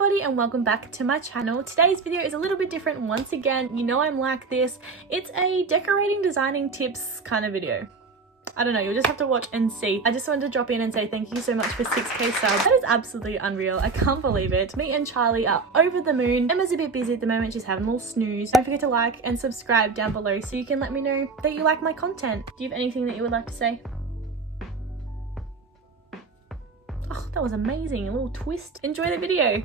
everybody and welcome back to my channel. Today's video is a little bit different once again. You know I'm like this. It's a decorating, designing tips kind of video. I don't know, you'll just have to watch and see. I just wanted to drop in and say thank you so much for 6k subs. That is absolutely unreal. I can't believe it. Me and Charlie are over the moon. Emma's a bit busy at the moment. She's having a little snooze. Don't forget to like and subscribe down below so you can let me know that you like my content. Do you have anything that you would like to say? Oh, that was amazing. A little twist. Enjoy the video.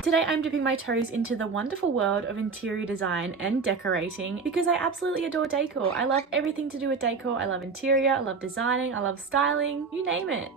Today I'm dipping my toes into the wonderful world of interior design and decorating because I absolutely adore decor. I love everything to do with decor. I love interior, I love designing, I love styling, you name it.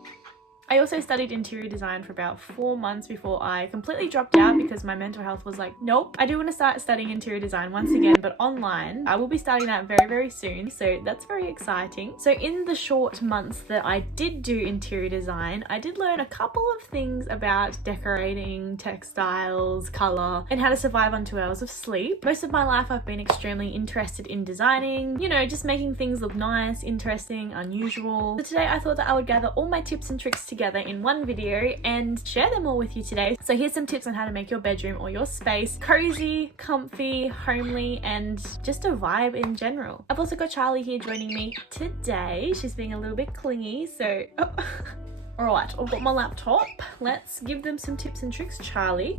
I also studied interior design for about 4 months before I completely dropped out because my mental health was like, nope. I do want to start studying interior design once again, but online. I will be starting that very, very soon, so that's very exciting. So in the short months that I did do interior design, I did learn a couple of things about decorating, textiles, color, and how to survive on 2 hours of sleep. Most of my life I've been extremely interested in designing, you know, just making things look nice, interesting, unusual. So today I thought that I would gather all my tips and tricks together in one video and share them all with you today. So here's some tips on how to make your bedroom or your space cozy, comfy, homely, and just a vibe in general. I've also got Charlie here joining me today. She's being a little bit clingy, so all right, I've got my laptop. Let's give them some tips and tricks, Charlie.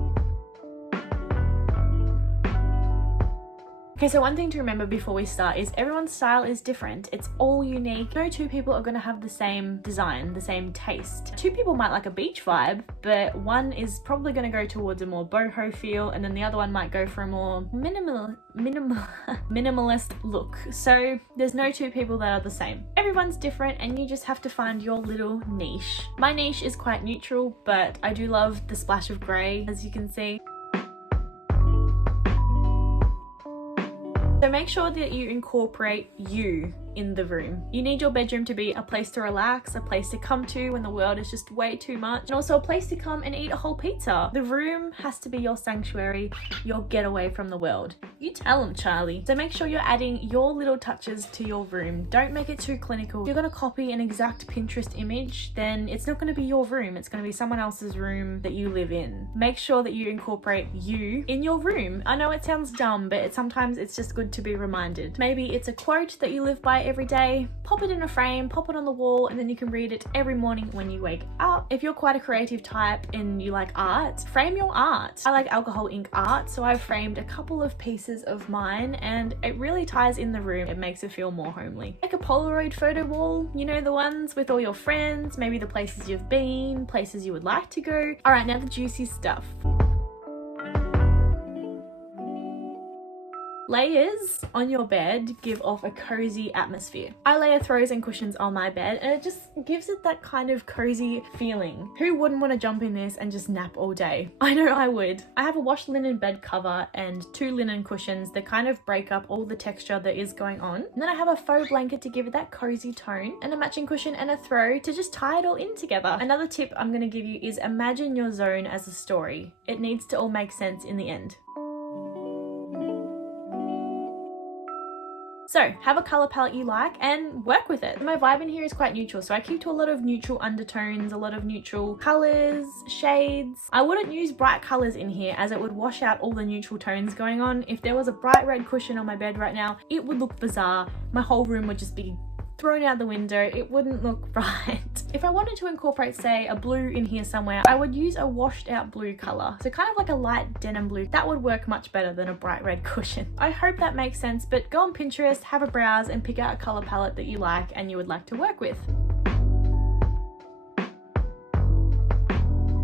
Okay, so one thing to remember before we start is everyone's style is different. It's all unique. No two people are going to have the same design, the same taste. Two people might like a beach vibe, but one is probably going to go towards a more boho feel, and then the other one might go for a more minimalist look. So there's no two people that are the same. Everyone's different and you just have to find your little niche. My niche is quite neutral, but I do love the splash of grey, as you can see. So make sure that you incorporate you in the room. You need your bedroom to be a place to relax, a place to come to when the world is just way too much, and also a place to come and eat a whole pizza. The room has to be your sanctuary, your getaway from the world. You tell them, Charlie. So make sure you're adding your little touches to your room. Don't make it too clinical. If you're going to copy an exact Pinterest image, then it's not going to be your room. It's going to be someone else's room that you live in. Make sure that you incorporate you in your room. I know it sounds dumb, but sometimes it's just good to be reminded. Maybe it's a quote that you live by every day. Pop it in a frame, pop it on the wall, and then you can read it every morning when you wake up. If you're quite a creative type and you like art, frame your art. I like alcohol ink art, so I've framed a couple of pieces of mine and it really ties in the room. It makes it feel more homely. Like a Polaroid photo wall, you know, the ones with all your friends, maybe the places you've been, places you would like to go. All right, now the juicy stuff. Layers on your bed give off a cozy atmosphere. I layer throws and cushions on my bed and it just gives it that kind of cozy feeling. Who wouldn't want to jump in this and just nap all day? I know I would. I have a wash linen bed cover and 2 linen cushions that kind of break up all the texture that is going on. And then I have a faux blanket to give it that cozy tone and a matching cushion and a throw to just tie it all in together. Another tip I'm going to give you is imagine your zone as a story. It needs to all make sense in the end. So have a color palette you like and work with it. My vibe in here is quite neutral, so I keep to a lot of neutral undertones, a lot of neutral colors, shades. I wouldn't use bright colors in here as it would wash out all the neutral tones going on. If there was a bright red cushion on my bed right now, it would look bizarre. My whole room would just be thrown out the window. It wouldn't look right. If I wanted to incorporate, say, a blue in here somewhere, I would use a washed out blue color. So kind of like a light denim blue. That would work much better than a bright red cushion. I hope that makes sense, but go on Pinterest, have a browse and pick out a color palette that you like and you would like to work with.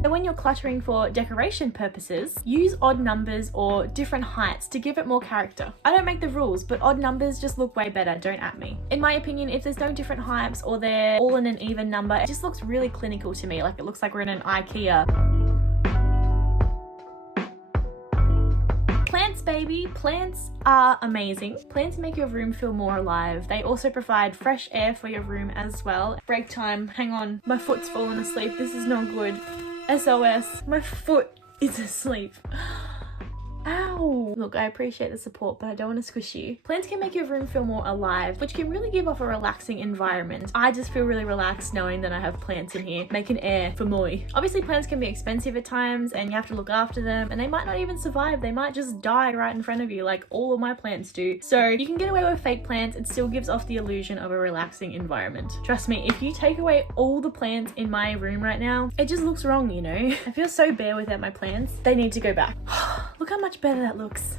So when you're cluttering for decoration purposes, use odd numbers or different heights to give it more character. I don't make the rules, but odd numbers just look way better, don't at me. In my opinion, if there's no different heights or they're all in an even number, it just looks really clinical to me, like it looks like we're in an IKEA. Plants, baby. Plants are amazing. Plants make your room feel more alive. They also provide fresh air for your room as well. Break time. Hang on. My foot's fallen asleep. This is not good. SOS. My foot is asleep. Ow! Look, I appreciate the support, but I don't want to squish you. Plants can make your room feel more alive, which can really give off a relaxing environment. I just feel really relaxed knowing that I have plants in here, making air for moi. Obviously, plants can be expensive at times and you have to look after them, and they might not even survive. They might just die right in front of you like all of my plants do. So you can get away with fake plants. It still gives off the illusion of a relaxing environment. Trust me, if you take away all the plants in my room right now, it just looks wrong, you know? I feel so bare without my plants. They need to go back. Look how much better that looks.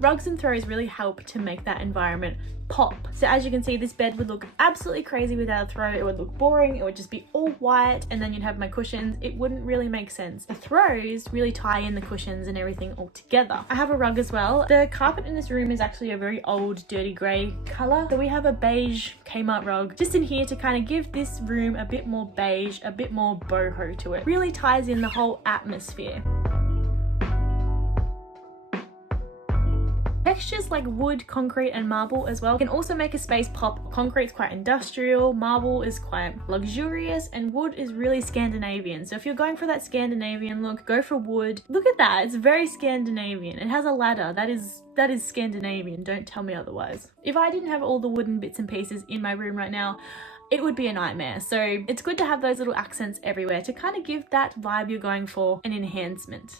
Rugs and throws really help to make that environment pop. So as you can see, this bed would look absolutely crazy without a throw. It would look boring. It would just be all white, and then you'd have my cushions. It wouldn't really make sense. The throws really tie in the cushions and everything all together. I have a rug as well. The carpet in this room is actually a very old dirty grey color. So we have a beige Kmart rug just in here to kind of give this room a bit more beige, a bit more boho to it. Really ties in the whole atmosphere. Textures like wood, concrete and marble as well can also make a space pop. Concrete's quite industrial, marble is quite luxurious, and wood is really Scandinavian. So if you're going for that Scandinavian look, go for wood. Look at that, it's very Scandinavian. It has a ladder. That is Scandinavian, don't tell me otherwise. If I didn't have all the wooden bits and pieces in my room right now, it would be a nightmare. So it's good to have those little accents everywhere to kind of give that vibe you're going for an enhancement.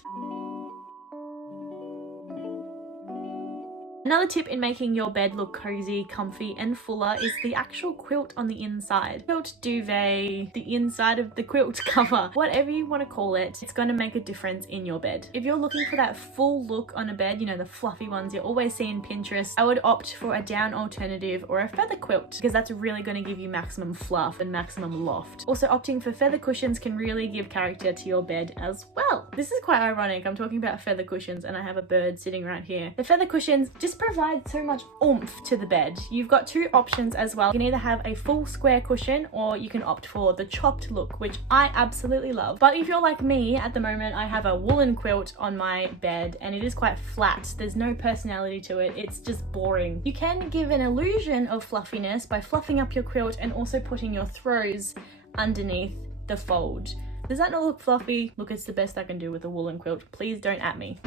Another tip in making your bed look cozy, comfy and fuller is the actual quilt on the inside. Quilt, duvet, the inside of the quilt cover, whatever you want to call it, it's going to make a difference in your bed. If you're looking for that full look on a bed, you know, the fluffy ones you always see in Pinterest, I would opt for a down alternative or a feather quilt because that's really going to give you maximum fluff and maximum loft. Also, opting for feather cushions can really give character to your bed as well. This is quite ironic. I'm talking about feather cushions and I have a bird sitting right here. The feather cushions just provide so much oomph to the bed. You've got two options as well. You can either have a full square cushion or you can opt for the chopped look, which I absolutely love. But if you're like me, at the moment I have a woolen quilt on my bed and it is quite flat. There's no personality to it. It's just boring. You can give an illusion of fluffiness by fluffing up your quilt and also putting your throws underneath the fold. Does that not look fluffy? Look, it's the best I can do with a woolen quilt. Please don't at me.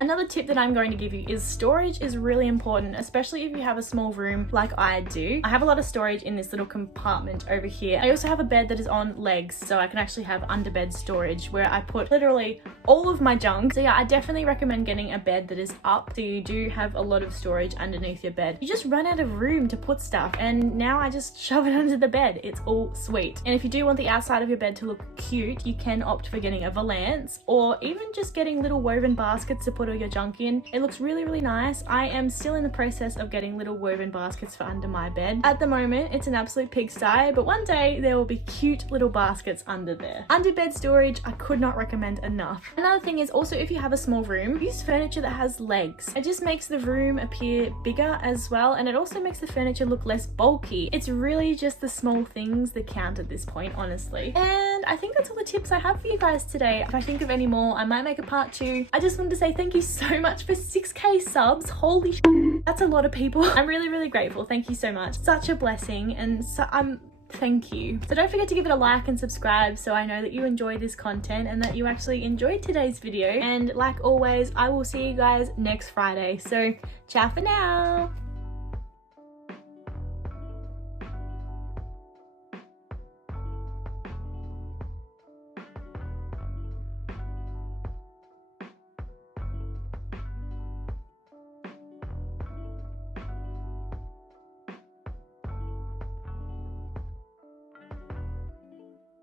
Another tip that I'm going to give you is storage is really important, especially if you have a small room like I do. I have a lot of storage in this little compartment over here. I also have a bed that is on legs, so I can actually have underbed storage where I put literally all of my junk. So yeah, I definitely recommend getting a bed that is up so you do have a lot of storage underneath your bed. You just run out of room to put stuff, and now I just shove it under the bed. It's all sweet. And if you do want the outside of your bed to look cute, you can opt for getting a valance or even just getting little woven baskets to put all your junk in. It looks really, really nice. I am still in the process of getting little woven baskets for under my bed. At the moment, it's an absolute pigsty, but one day there will be cute little baskets under there. Under bed storage, I could not recommend enough. Another thing is also, if you have a small room, use furniture that has legs. It just makes the room appear bigger as well, and it also makes the furniture look less bulky. It's really just the small things that count at this point, honestly. And I think that's all the tips I have for you guys today. If I think of any more, I might make a part 2. I just wanted to say thank you so much for 6k subs. Holy shit, that's a lot of people. I'm really, really grateful. Thank you so much. Such a blessing, and thank you. So don't forget to give it a like and subscribe so I know that you enjoy this content and that you actually enjoyed today's video. And like always, I will see you guys next Friday. So ciao for now.